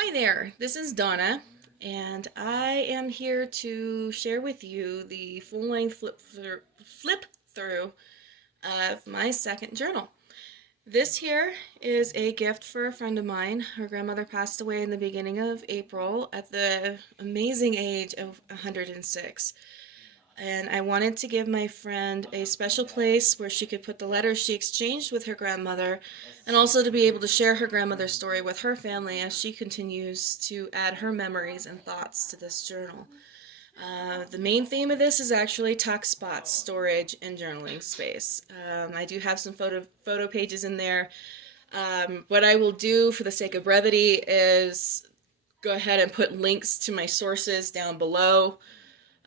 Hi there, this is Donna, and I am here to share with you the full-length flip through of my second journal. This here is a gift for a friend of mine. Her grandmother passed away in the beginning of April at the amazing age of 106. And I wanted to give my friend a special place where she could put the letters she exchanged with her grandmother, and also to be able to share her grandmother's story with her family as she continues to add her memories and thoughts to this journal. The main theme of this is actually tuck spots, storage, and journaling space. I do have some photo pages in there. What I will do for the sake of brevity is go ahead and put links to my sources down below.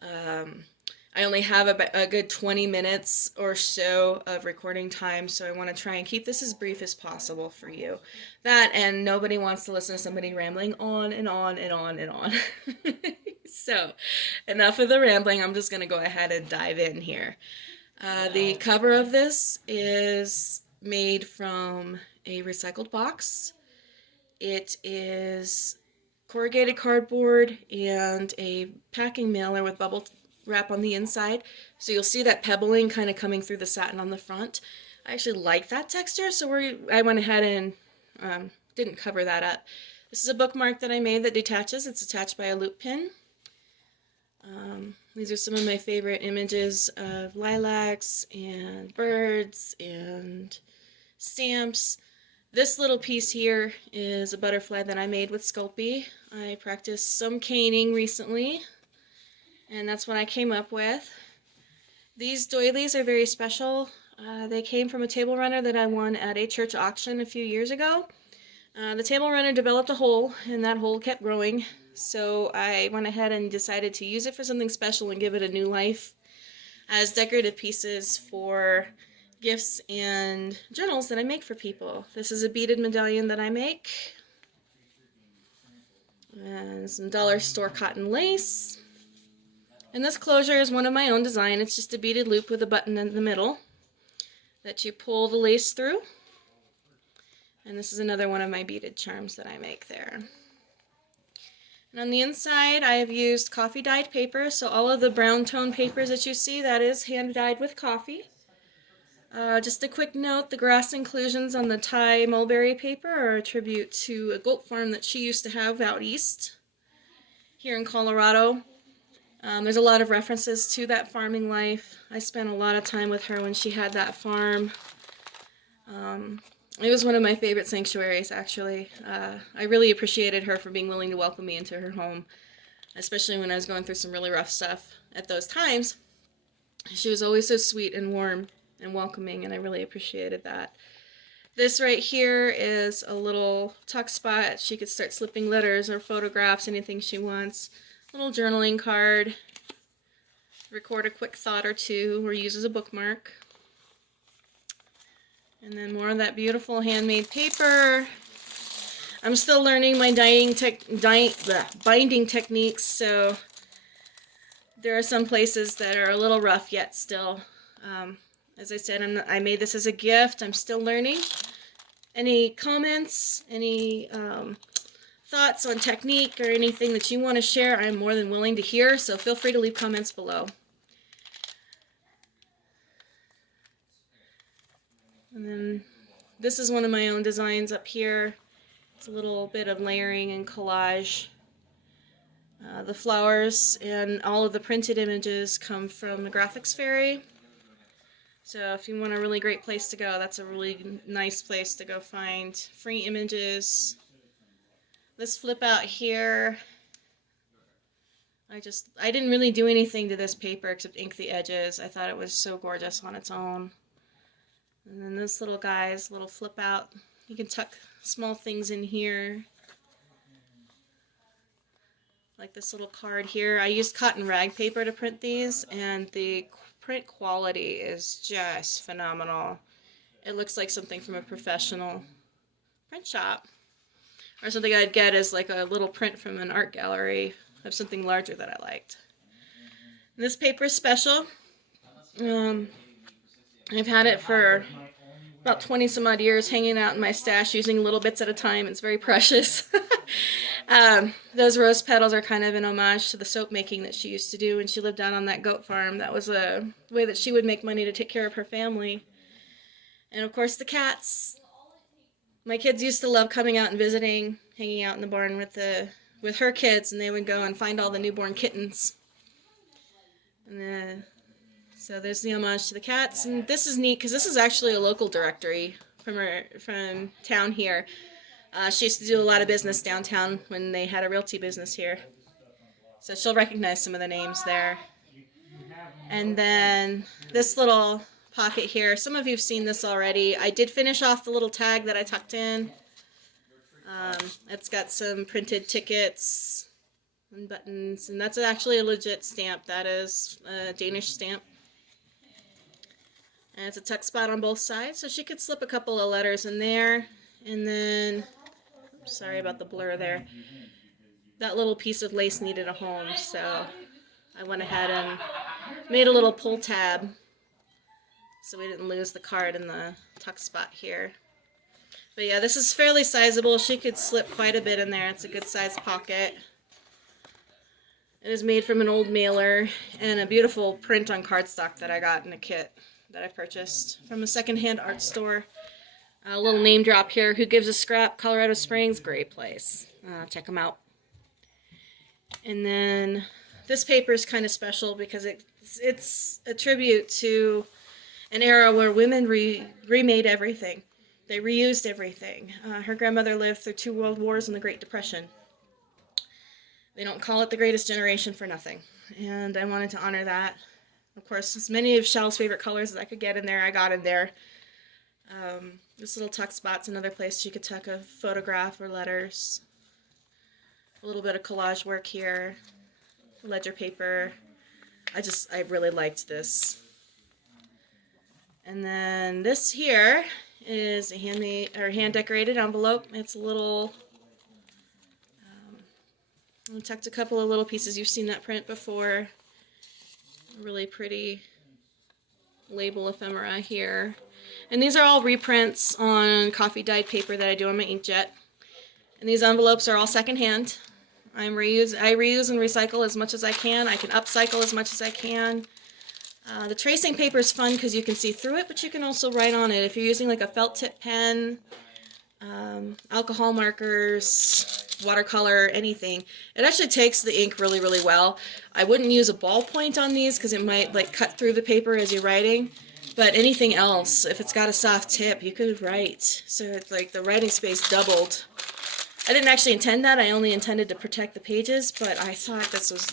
Um, I only have a good 20 minutes or so of recording time, so I want to try and keep this as brief as possible for you. That, and nobody wants to listen to somebody rambling on and on and on and on. So, enough of the rambling. I'm just going to go ahead and dive in here. The cover of this is made from a recycled box. It is corrugated cardboard and a packing mailer with bubble wrap on the inside. So you'll see that pebbling kind of coming through the satin on the front. I actually like that texture, so I went ahead and didn't cover that up. This is a bookmark that I made that detaches. It's attached by a loop pin. These are some of my favorite images of lilacs and birds and stamps. This little piece here is a butterfly that I made with Sculpey. I practiced some caning recently, and that's what I came up with. These doilies are very special. They came from a table runner that I won at a church auction a few years ago. The table runner developed a hole, and that hole kept growing, so I went ahead and decided to use it for something special and give it a new life as decorative pieces for gifts and journals that I make for people. This is a beaded medallion that I make, and some dollar store cotton lace. And this closure is one of my own design. It's just a beaded loop with a button in the middle that you pull the lace through. And this is another one of my beaded charms that I make there. And on the inside, I have used coffee dyed paper, so all of the brown tone papers that you see, that is hand dyed with coffee. Just a quick note, the grass inclusions on the Thai mulberry paper are a tribute to a goat farm that she used to have out east here in Colorado. There's a lot of references to that farming life. I spent a lot of time with her when she had that farm. It was one of my favorite sanctuaries, actually. I really appreciated her for being willing to welcome me into her home, especially when I was going through some really rough stuff at those times. She was always so sweet and warm and welcoming, and I really appreciated that. This right here is a little tuck spot. She could start slipping letters or photographs, anything she wants. Little journaling card. Record a quick thought or two, or use as a bookmark. And then more of that beautiful handmade paper. I'm still learning my binding techniques, so there are some places that are a little rough yet still. As I said, I made this as a gift. I'm still learning. Any comments, any thoughts on technique or anything that you want to share, I'm more than willing to hear, so feel free to leave comments below. And then this is one of my own designs up here. It's a little bit of layering and collage. The flowers and all of the printed images come from the Graphics Fairy. So if you want a really great place to go, that's a really nice place to go find free images. This flip out here, I didn't really do anything to this paper except ink the edges. I thought it was so gorgeous on its own. And then this little guy's little flip out. You can tuck small things in here. Like this little card here. I used cotton rag paper to print these, and the print quality is just phenomenal. It looks like something from a professional print shop. Or something I'd get as like a little print from an art gallery of something larger that I liked. And this paper is special. I've had it for about 20 some odd years hanging out in my stash using little bits at a time. It's very precious. Those rose petals are kind of an homage to the soap making that she used to do when she lived out on that goat farm. That was a way that she would make money to take care of her family. And of course, the cats. My kids used to love coming out and visiting, hanging out in the barn with her kids, and they would go and find all the newborn kittens. And so there's the homage to the cats, and this is neat because this is actually a local directory from town here. She used to do a lot of business downtown when they had a realty business here, so she'll recognize some of the names there. And then this little pocket here, some of you have seen this already. I did finish off the little tag that I tucked in. It's got some printed tickets and buttons, and that's actually a legit stamp. That is a Danish stamp. And it's a tuck spot on both sides, so she could slip a couple of letters in there. And then, sorry about the blur there, that little piece of lace needed a home, so I went ahead and made a little pull tab so we didn't lose the card in the tuck spot here. But yeah, this is fairly sizable. She could slip quite a bit in there. It's a good sized pocket. It is made from an old mailer and a beautiful print on cardstock that I got in a kit that I purchased from a secondhand art store. A little name drop here. Who Gives a Scrap? Colorado Springs. Great place. Check them out. And then this paper is kind of special because it's a tribute to an era where women remade everything. They reused everything. Her grandmother lived through 2 world wars and the Great Depression. They don't call it the Greatest Generation for nothing. And I wanted to honor that. Of course, as many of Shell's favorite colors as I could get in there, I got in there. This little tuck spot's another place you could tuck a photograph or letters. A little bit of collage work here. Ledger paper. I really liked this. And then this here is a handmade or hand decorated envelope. It's a little, I tucked a couple of little pieces. You've seen that print before. A really pretty label ephemera here. And these are all reprints on coffee dyed paper that I do on my inkjet. And these envelopes are all secondhand. I reuse and recycle as much as I can. I can upcycle as much as I can. The tracing paper is fun because you can see through it, but you can also write on it. If you're using like a felt tip pen, alcohol markers, watercolor, anything, it actually takes the ink really, really well. I wouldn't use a ballpoint on these because it might like cut through the paper as you're writing. But anything else, if it's got a soft tip, you could write. So it's like the writing space doubled. I didn't actually intend that. I only intended to protect the pages, but I thought this was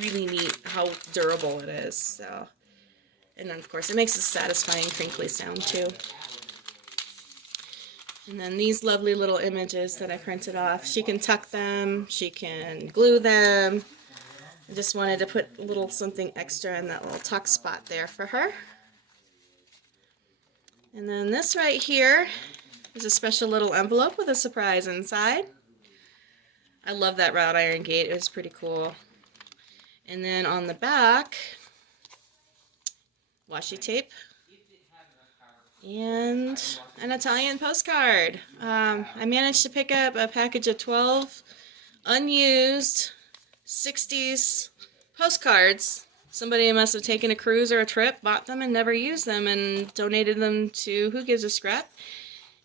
really neat how durable it is. So, and then of course it makes a satisfying crinkly sound too. And then these lovely little images that I printed off. She can tuck them, she can glue them. I just wanted to put a little something extra in that little tuck spot there for her. And then this right here is a special little envelope with a surprise inside. I love that wrought iron gate. It was pretty cool. And then on the back, washi tape and an Italian postcard. I managed to pick up a package of 12 unused 60s postcards. Somebody must have taken a cruise or a trip, bought them and never used them, and donated them to Who Gives a Scrap.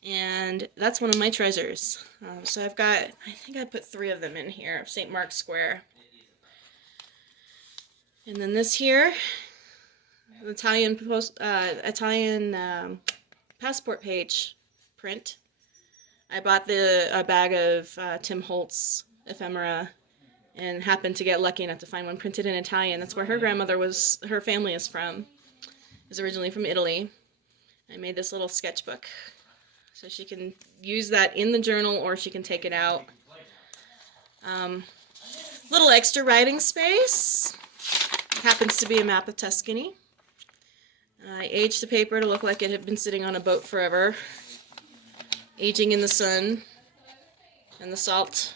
And that's one of my treasures. So I've got, I think I put 3 of them in here of St. Mark's Square. And then this here, Italian passport page print. I bought a bag of Tim Holtz ephemera and happened to get lucky enough to find one printed in Italian. That's where her grandmother was, her family is from. Is originally from Italy. I made this little sketchbook. So she can use that in the journal or she can take it out. Little extra writing space. It happens to be a map of Tuscany. I aged the paper to look like it had been sitting on a boat forever. Aging in the sun and the salt.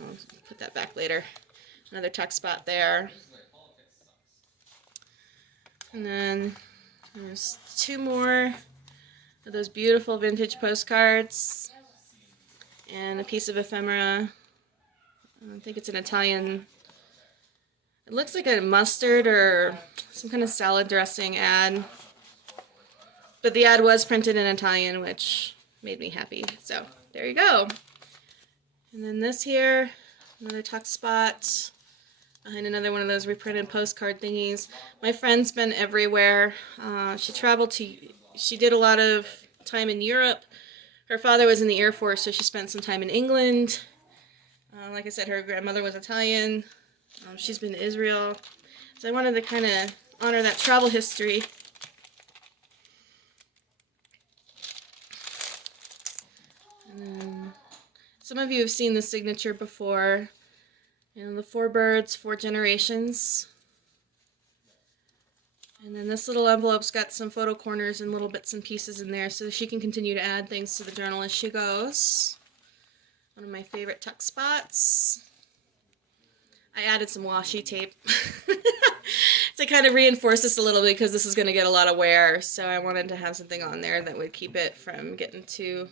I'll put that back later. Another tuck spot there. And then there's 2 more Those beautiful vintage postcards and a piece of ephemera. I think it's an Italian. It looks like a mustard or some kind of salad dressing ad. But the ad was printed in Italian, which made me happy. So there you go. And then this here, another tuck spot behind another one of those reprinted postcard thingies. My friend's been everywhere. She did a lot of time in Europe. Her father was in the Air Force, so she spent some time in England. Like I said, her grandmother was Italian. She's been to Israel. So I wanted to kind of honor that travel history. Some of you have seen the signature before. You know, the 4 birds, 4 generations. And then this little envelope's got some photo corners and little bits and pieces in there so she can continue to add things to the journal as she goes. One of my favorite tuck spots. I added some washi tape to kind of reinforce this a little bit because this is going to get a lot of wear. So I wanted to have something on there that would keep it from getting too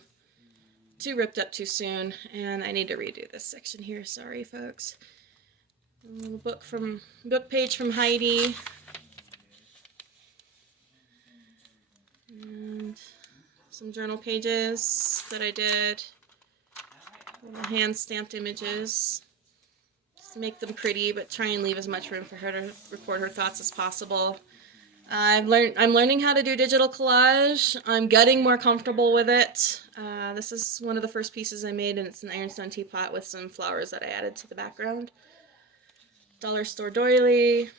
ripped up too soon. And I need to redo this section here. Sorry, folks. A little book page from Heidi. And some journal pages that I did. Little hand-stamped images. Just to make them pretty, but try and leave as much room for her to record her thoughts as possible. I'm learning how to do digital collage. I'm getting more comfortable with it. This is one of the first pieces I made, and it's an ironstone teapot with some flowers that I added to the background. Dollar store doily.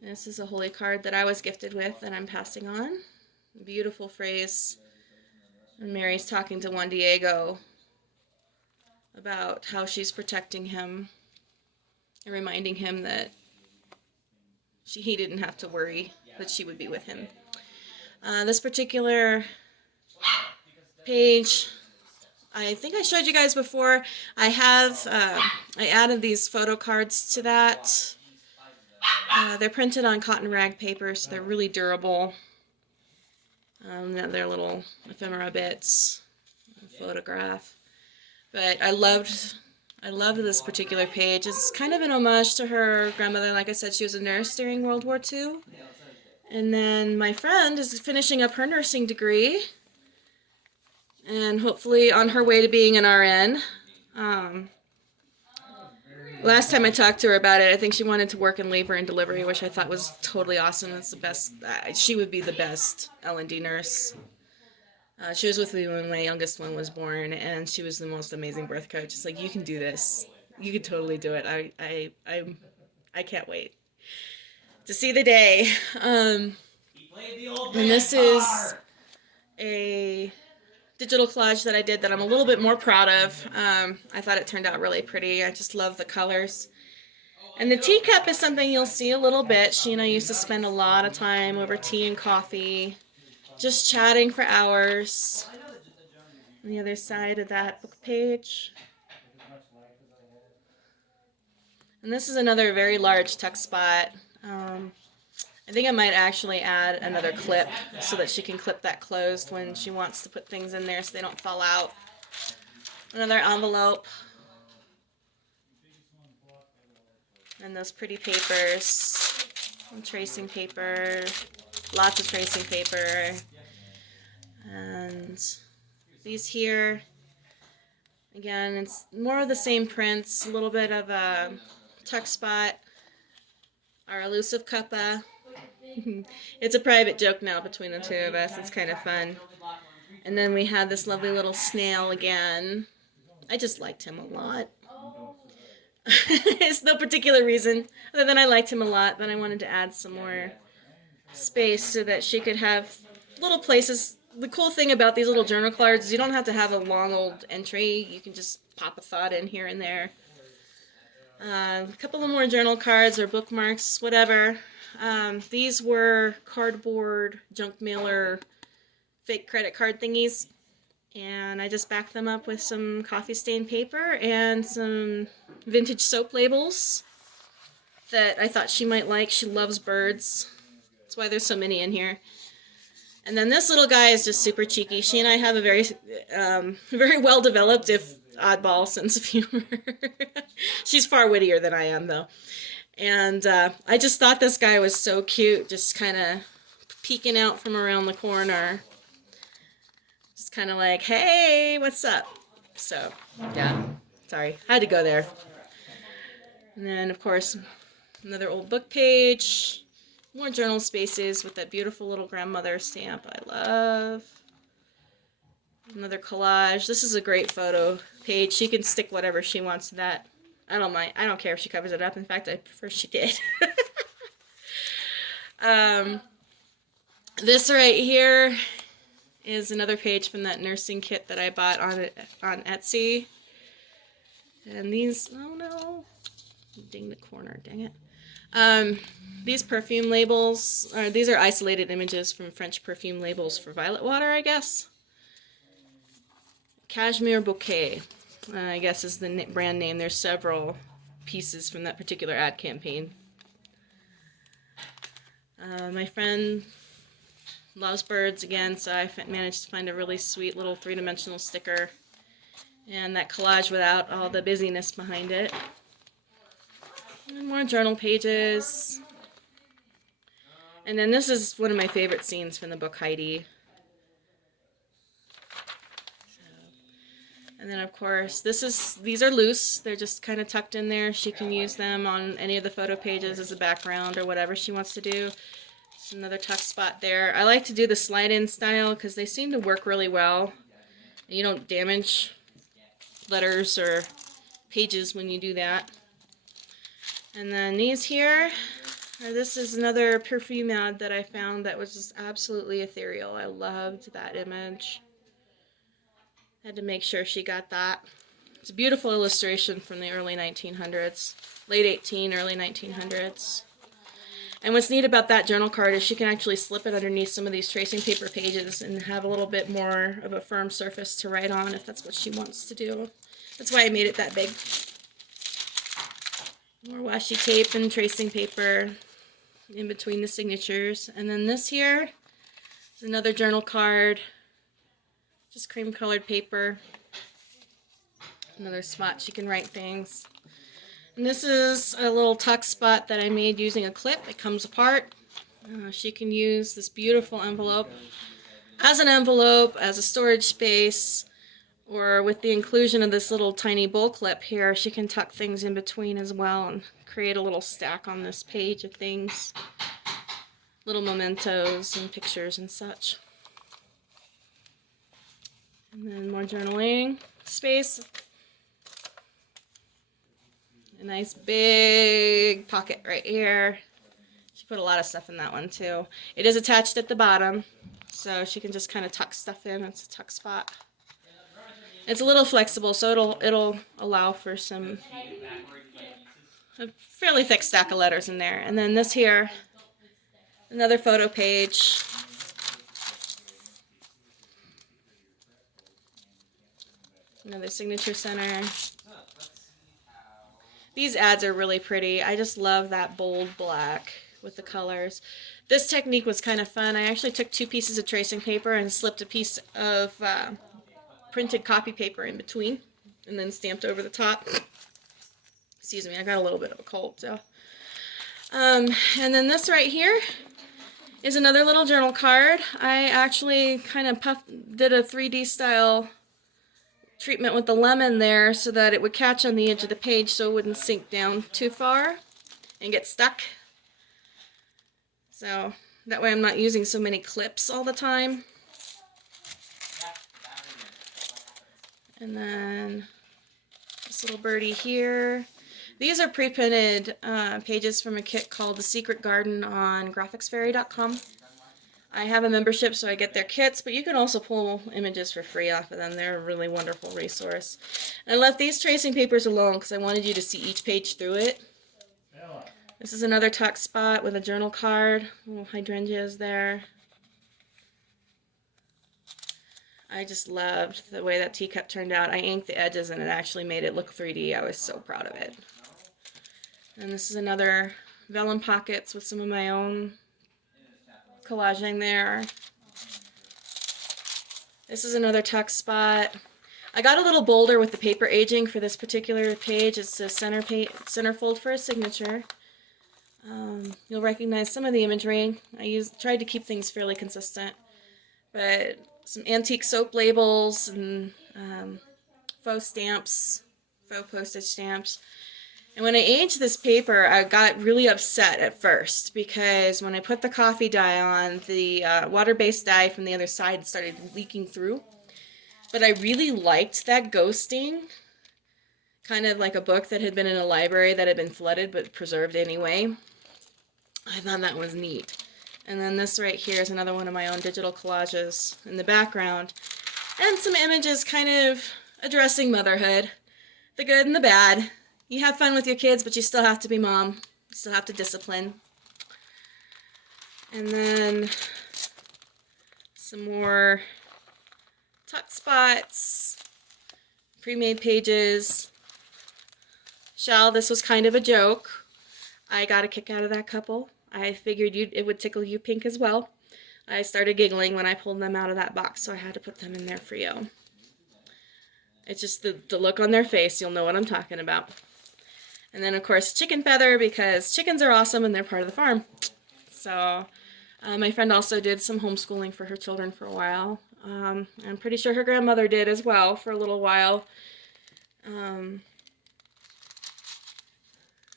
This is a holy card that I was gifted with that I'm passing on. A beautiful phrase. And Mary's talking to Juan Diego about how she's protecting him and reminding him that he didn't have to worry, that she would be with him. This particular page, I think I showed you guys before. I added these photo cards to that. They're printed on cotton rag paper, so they're really durable. They're little ephemera bits, photograph. But I loved this particular page. It's kind of an homage to her grandmother. Like I said, she was a nurse during World War II. And then my friend is finishing up her nursing degree. And hopefully on her way to being an RN. Last time I talked to her about it, I think she wanted to work in labor and delivery, which I thought was totally awesome. It's the best. She would be the best L&D nurse. She was with me when my youngest one was born, and she was the most amazing birth coach. It's like, you can do this. You can totally do it. I can't wait to see the day. And this is a digital collage that I did that I'm a little bit more proud of. I thought it turned out really pretty. I just love the colors. And the teacup is something you'll see a little bit. She and I used to spend a lot of time over tea and coffee, just chatting for hours. On the other side of that book page. And this is another very large tuck spot. I think I might actually add another clip so that she can clip that closed when she wants to put things in there so they don't fall out. Another envelope. And those pretty papers. And tracing paper. Lots of tracing paper. And these here. Again, it's more of the same prints. A little bit of a tuck spot. Our elusive cuppa. It's a private joke now between the two of us. It's kind of fun. And then we had this lovely little snail again. I just liked him a lot. It's no particular reason other than I liked him a lot. Then I wanted to add some more space so that she could have little places. The cool thing about these little journal cards is you don't have to have a long old entry. You can just pop a thought in here and there. A couple of more journal cards or bookmarks, whatever. These were cardboard junk mailer fake credit card thingies, and I just backed them up with some coffee stained paper and some vintage soap labels that I thought she might like. She loves birds. That's why there's so many in here. And then this little guy is just super cheeky. She and I have a very well developed, if oddball, sense of humor. She's far wittier than I am, though. And I just thought this guy was so cute, just kind of peeking out from around the corner. Just kind of like, hey, what's up? So, yeah, sorry, I had to go there. And then, of course, another old book page. More journal spaces with that beautiful little grandmother stamp I love. Another collage. This is a great photo page. She can stick whatever she wants to that. I don't mind. I don't care if she covers it up. In fact, I prefer she did. This right here is another page from that nursing kit that I bought on Etsy. And these, oh no, ding the corner, dang it. These perfume labels, these are isolated images from French perfume labels for Violet Water, I guess. Cashmere Bouquet, I guess is the brand name. There's several pieces from that particular ad campaign. My friend loves birds again, so I managed to find a really sweet little three-dimensional sticker. And that collage without all the busyness behind it. And more journal pages. And then this is one of my favorite scenes from the book Heidi. And then of course, these are loose. They're just kind of tucked in there. She can use them on any of the photo pages as a background or whatever she wants to do. Just another tuck spot there. I like to do the slide-in style because they seem to work really well. You don't damage letters or pages when you do that. And then these here, this is another perfume ad that I found that was just absolutely ethereal. I loved that image. Had to make sure she got that. It's a beautiful illustration from the early 1900s, late early 1900s. And what's neat about that journal card is she can actually slip it underneath some of these tracing paper pages and have a little bit more of a firm surface to write on if that's what she wants to do. That's why I made it that big. More washi tape and tracing paper in between the signatures. And then this here is another journal card. Just cream colored paper. Another spot she can write things. And this is a little tuck spot that I made using a clip. It comes apart. She can use this beautiful envelope as an envelope, as a storage space, or with the inclusion of this little tiny bowl clip here, she can tuck things in between as well and create a little stack on this page of things. Little mementos and pictures and such. And then more journaling space. A nice big pocket right here. She put a lot of stuff in that one too. It is attached at the bottom, so she can just kind of tuck stuff in. It's a tuck spot. It's a little flexible, so it'll allow for a fairly thick stack of letters in there. And then this here, another photo page. Another signature center. These ads are really pretty. I just love that bold black with the colors. This technique was kind of fun. I actually took 2 pieces of tracing paper and slipped a piece of printed copy paper in between and then stamped over the top. Excuse me, I got a little bit of a cold. So. And then this right here is another little journal card. I actually kind of did a 3D style treatment with the lemon there so that it would catch on the edge of the page so it wouldn't sink down too far and get stuck. So that way I'm not using so many clips all the time. And then this little birdie here. These are pre-printed pages from a kit called The Secret Garden on graphicsfairy.com. I have a membership, so I get their kits, but you can also pull images for free off of them. They're a really wonderful resource. And I left these tracing papers alone because I wanted you to see each page through it. This is another tuck spot with a journal card. Little hydrangeas there. I just loved the way that teacup turned out. I inked the edges and it actually made it look 3D. I was so proud of it. And this is another vellum pockets with some of my own collaging there. This is another tuck spot. I got a little bolder with the paper aging for this particular page. It's the centerfold for a signature. You'll recognize some of the imagery. I tried to keep things fairly consistent, but some antique soap labels and faux stamps, faux postage stamps. And when I aged this paper, I got really upset at first because when I put the coffee dye on, the water-based dye from the other side started leaking through. But I really liked that ghosting, kind of like a book that had been in a library that had been flooded but preserved anyway. I thought that was neat. And then this right here is another one of my own digital collages in the background. And some images kind of addressing motherhood, the good and the bad. You have fun with your kids, but you still have to be mom. You still have to discipline. And then some more tuck spots, pre-made pages. Shell, this was kind of a joke. I got a kick out of that couple. I figured it would tickle you pink as well. I started giggling when I pulled them out of that box, so I had to put them in there for you. It's just the look on their face, you'll know what I'm talking about. And then, of course, chicken feather, because chickens are awesome and they're part of the farm. So, my friend also did some homeschooling for her children for a while. I'm pretty sure her grandmother did as well for a little while.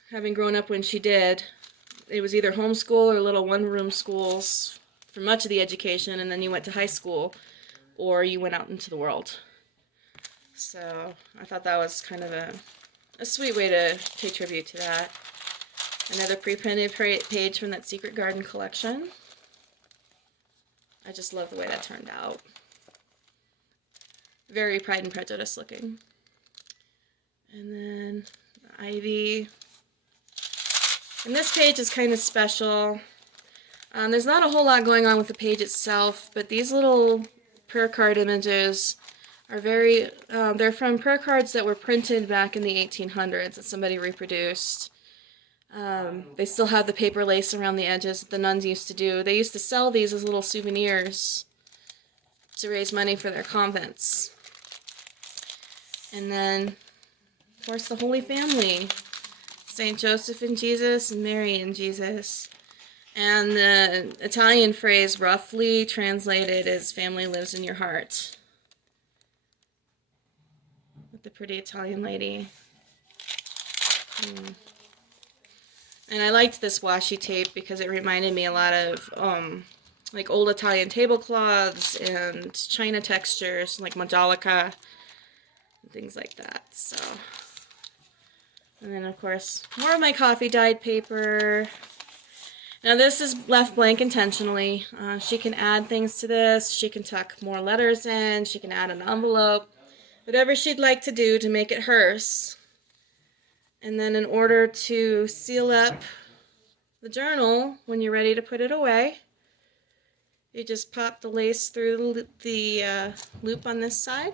Having grown up when she did, it was either homeschool or little one-room schools for much of the education, and then you went to high school or you went out into the world. So, I thought that was kind of a sweet way to pay tribute to that. Another pre-printed page from that Secret Garden collection. I just love the way that turned out. Very Pride and Prejudice looking. And then Ivy. And this page is kind of special. There's not a whole lot going on with the page itself, but these little prayer card images are they're from prayer cards that were printed back in the 1800s that somebody reproduced. They still have the paper lace around the edges that the nuns used to do. They used to sell these as little souvenirs to raise money for their convents. And then, of course, the Holy Family. St. Joseph and Jesus and Mary and Jesus. And the Italian phrase roughly translated is family lives in your heart. With the pretty Italian lady. And I liked this washi tape because it reminded me a lot of like old Italian tablecloths and china textures like Majolica and things like that. So, and then of course more of my coffee dyed paper. Now this is left blank intentionally. She can add things to this. She can tuck more letters in. She can add an envelope. Whatever she'd like to do to make it hers. And then in order to seal up the journal when you're ready to put it away, you just pop the lace through the loop on this side.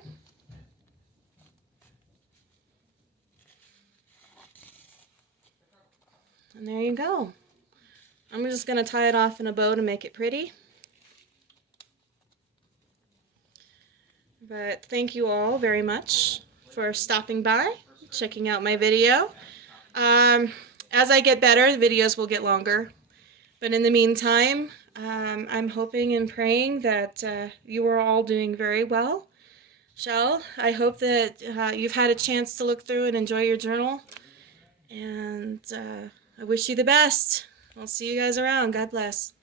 And there you go. I'm just going to tie it off in a bow to make it pretty. But thank you all very much for stopping by, checking out my video. As I get better, the videos will get longer. But in the meantime, I'm hoping and praying that you are all doing very well. Shell, I hope that you've had a chance to look through and enjoy your journal. And I wish you the best. I'll see you guys around. God bless.